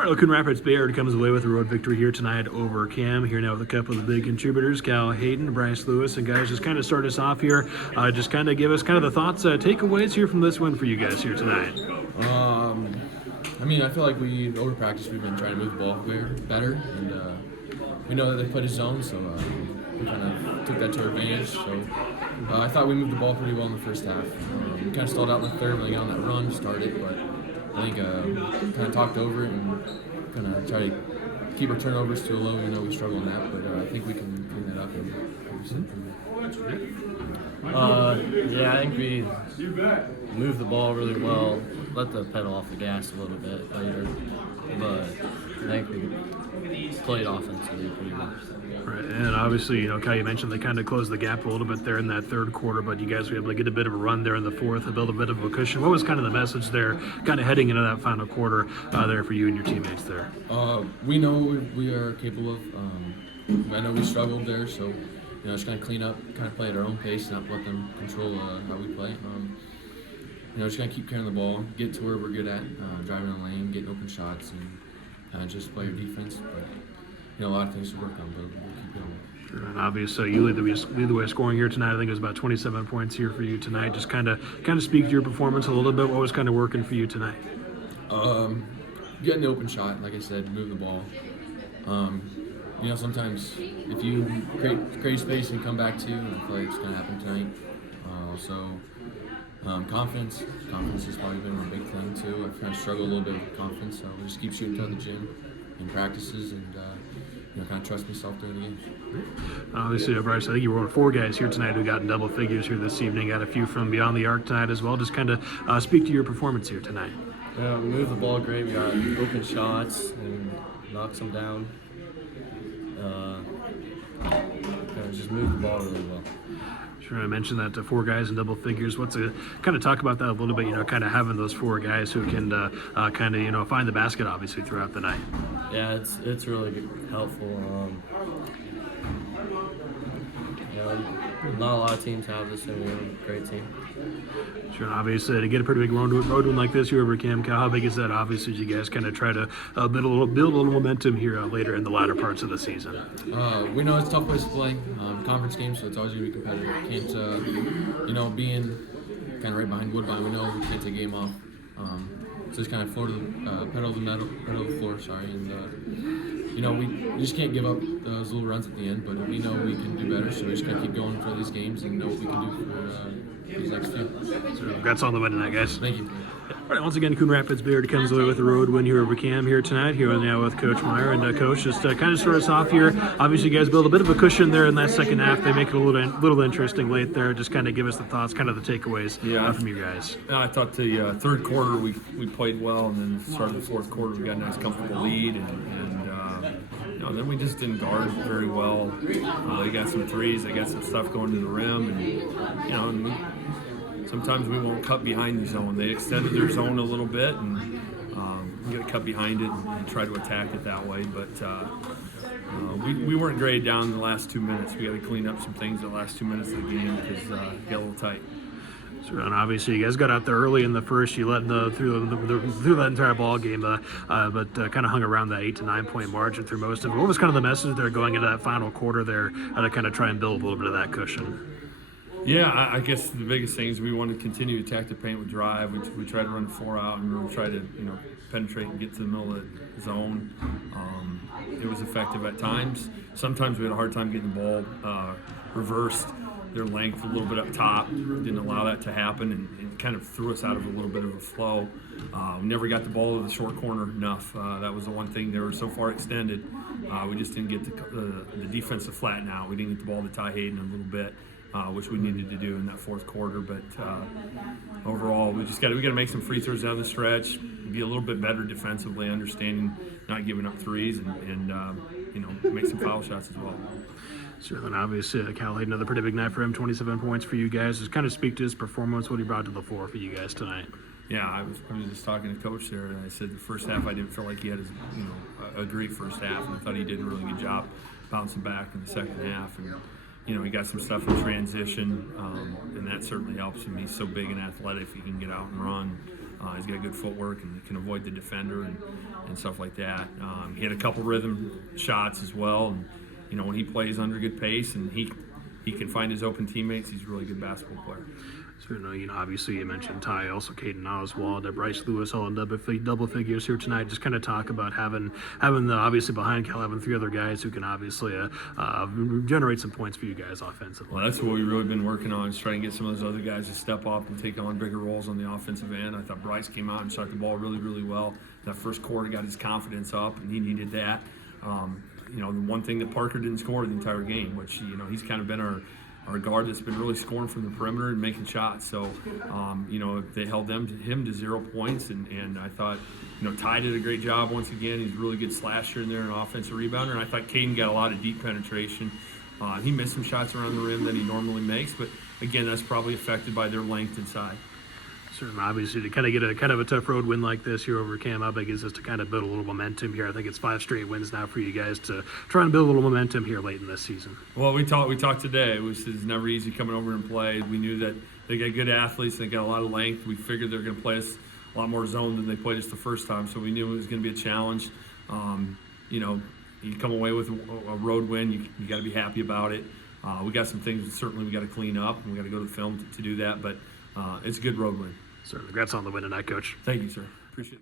All right, Coon Rapids-Bayard comes away with a road victory here tonight over Cam. Here now with a couple of the big contributors, Cal Hayden, Bryce Lewis, and guys, just kind of start us off here. Just kind of give us kind of the thoughts, takeaways here from this win for you guys here tonight. I feel like over practice we've been trying to move the ball better, and we know that they put a zone, so we kind of took that to our advantage. So I thought we moved the ball pretty well in the first half. We kind of stalled out in the third when they got on that run, started, but I think kind of talked over it and kind of try to keep our turnovers to a low. We struggle in that, but I think we can clean that up and Yeah, I think we moved the ball really well, let the pedal off the gas a little bit later, but I think we played offensively pretty well. Right, and obviously, Cal, you mentioned they kind of closed the gap a little bit there in that third quarter, but you guys were able to get a bit of a run there in the fourth and build a bit of a cushion. What was kind of the message there, kind of heading into that final quarter there for you and your teammates there? We know we are capable of. I know we struggled there, so just kind of clean up, kind of play at our own pace, and not let them control how we play. Just kind of keep carrying the ball, get to where we're good at, driving the lane, getting open shots, and just play our defense. But a lot of things to work on, but we'll keep going. Sure, and obviously you lead the way scoring here tonight. I think it was about 27 points here for you tonight. Just kind of speak to your performance a little bit. What was kind of working for you tonight? Getting the open shot, like I said, move the ball. Sometimes if you create space and come back to you, I feel like it's going to happen tonight. Confidence has probably been a big thing too. I've kind of struggled a little bit with confidence, so we just keep shooting to the gym in practices and kind of trust myself during the games. Obviously, Bryce, I think you were 4 guys here tonight who got in double figures here this evening. Got a few from beyond the arc tonight as well. Just kind of speak to your performance here tonight. Yeah, we moved the ball great. We got open shots and knocked some down. Kind of just moved the ball really well. Sure, I mentioned that 4 guys in double figures. Kind of talk about that a little bit, kind of having those 4 guys who can kind of, find the basket, obviously, throughout the night. Yeah, it's really helpful. Not a lot of teams have this, and we're a great team. Sure, and obviously, to get a pretty big road win like this here over Cam, how big is that? Obviously, you guys kind of try to build a little momentum here later in the latter parts of the season. We know it's a tough place to play, conference games, so it's always going to be competitive. Can't, being kind of right behind Woodbine, we know we can't take a game off. So just kind of pedal the floor, and we just can't give up those little runs at the end, but we know we can do better, so we just got to keep going for these games and know what we can do for these next few. So congrats on the win tonight, guys. Thank you. All right, once again, Coon Rapids-Bayard comes away with the road win here over Cam here tonight. Here now with Coach Meyer. And Coach, just kind of start us off here. Obviously, you guys build a bit of a cushion there in that second half. They make it a little interesting late there. Just kind of give us the thoughts, kind of the takeaways from you guys. I thought the third quarter we played well, and then started the fourth quarter we got a nice comfortable lead, and then we just didn't guard very well. They got some threes, they got some stuff going to the rim, and sometimes we won't cut behind the zone. They extended their zone a little bit, and we got to cut behind it and try to attack it that way. But we weren't great down in the last 2 minutes. We got to clean up some things in the last 2 minutes of the game because it got a little tight. And obviously, you guys got out there early in the first. You led through that entire ball game, but kind of hung around that 8 to 9 point margin through most of it. What was kind of the message there going into that final quarter there to kind of try and build a little bit of that cushion? Yeah, I guess the biggest thing is we want to continue to attack the paint with drive. We try to run 4 out and really try to penetrate and get to the middle of the zone. It was effective at times. Sometimes we had a hard time getting the ball reversed. Their length a little bit up top didn't allow that to happen, and kind of threw us out of a little bit of a flow. We never got the ball to the short corner enough. That was the one thing. They were so far extended. We just didn't get the defense to flatten out. We didn't get the ball to Ty Hayden a little bit, which we needed to do in that fourth quarter. But overall, we got to make some free throws down the stretch, be a little bit better defensively, understanding not giving up threes, and make some foul shots as well. Sure, and obviously Cal Hayden, another pretty big night for him, 27 points for you guys. Just kind of speak to his performance, what he brought to the floor for you guys tonight. Yeah, I was just talking to Coach there, and I said the first half I didn't feel like he had a great first half, and I thought he did a really good job bouncing back in the second half. And he got some stuff in transition, and that certainly helps him. He's so big and athletic, he can get out and run. He's got good footwork and can avoid the defender and stuff like that. He had a couple rhythm shots as well, and you know, when he plays under good pace and he can find his open teammates, he's a really good basketball player. So, you know, obviously you mentioned Ty, also Caden Oswald, Bryce Lewis, all in double figures here tonight. Just kind of talk about having the, obviously behind Cal, having 3 other guys who can obviously generate some points for you guys offensively. Well, that's what we've really been working on, is trying to get some of those other guys to step up and take on bigger roles on the offensive end. I thought Bryce came out and shot the ball really, really well. That first quarter got his confidence up, and he needed that. You know, the one thing that Parker didn't score the entire game, which, you know, he's kind of been our guard that's been really scoring from the perimeter and making shots. So, you know, they held him to 0 points, and I thought, you know, Ty did a great job once again. He's a really good slasher in there and offensive rebounder, and I thought Caden got a lot of deep penetration. He missed some shots around the rim that he normally makes, but again, that's probably affected by their length inside. Certainly, obviously, to kind of get a tough road win like this here over KMA, how big is this to kind of build a little momentum here? I think it's 5 straight wins now for you guys to try and build a little momentum here late in this season. Well, we talked today. It was never easy coming over and play. We knew that they got good athletes. They got a lot of length. We figured they're going to play us a lot more zone than they played us the first time. So we knew it was going to be a challenge. You know, you come away with a road win, you got to be happy about it. We got some things that certainly we got to clean up, and we got to go to the film to do that. But it's a good road win. So congrats on the win tonight, Coach. Thank you, sir. Appreciate it.